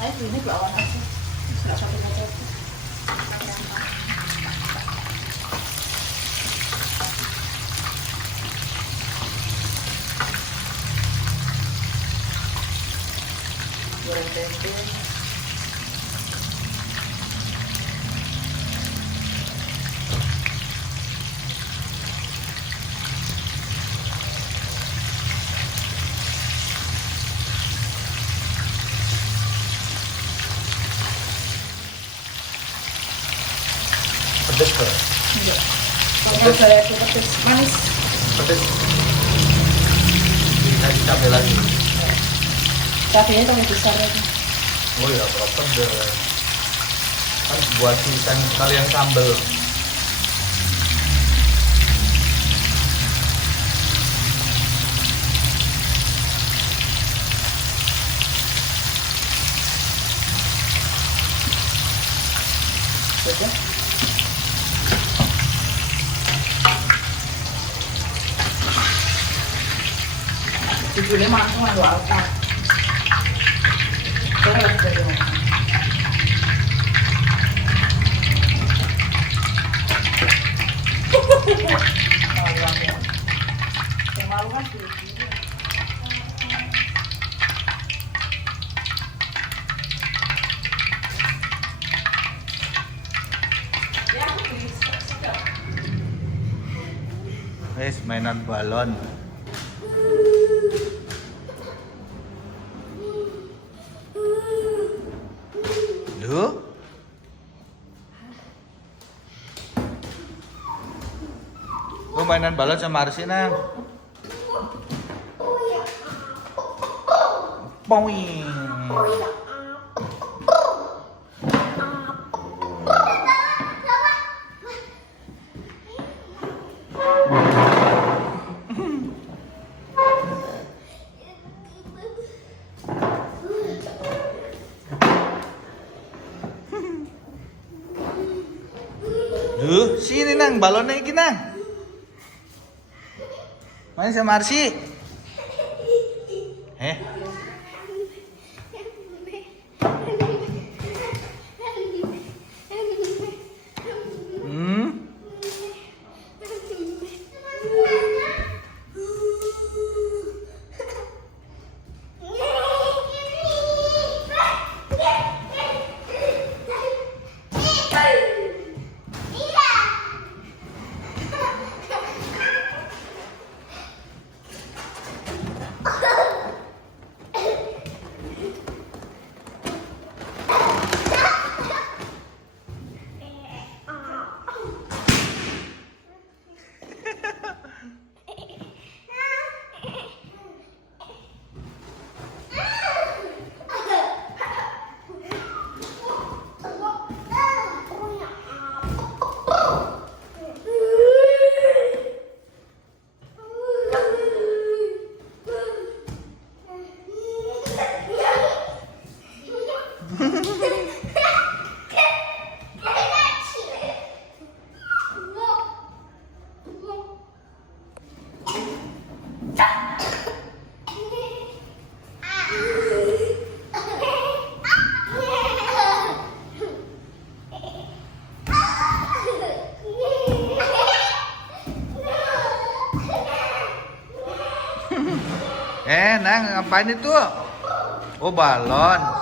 Ayo ini belawan aja. Enggak sampai macet. Goreng tempe. Pedes tuh? Enggak. Soalnya saya itu pedes manis. Pedes. Dikasih cabai lagi. Cabenya paling besar lagi. Oh ya, proper deh. Kan buat desain kalian sambel. Sudah. Judulnya langsung lalu apa? Terus dari mana? Kemaluan sih. Ya, sudah. Wes mainan balon. Lu? Lu mainan balon sama Arsi nang? Poing. Duh, sini nang, balonnya iki nang. Main sama Arsi. Nang, ngapain itu? Oh, balon.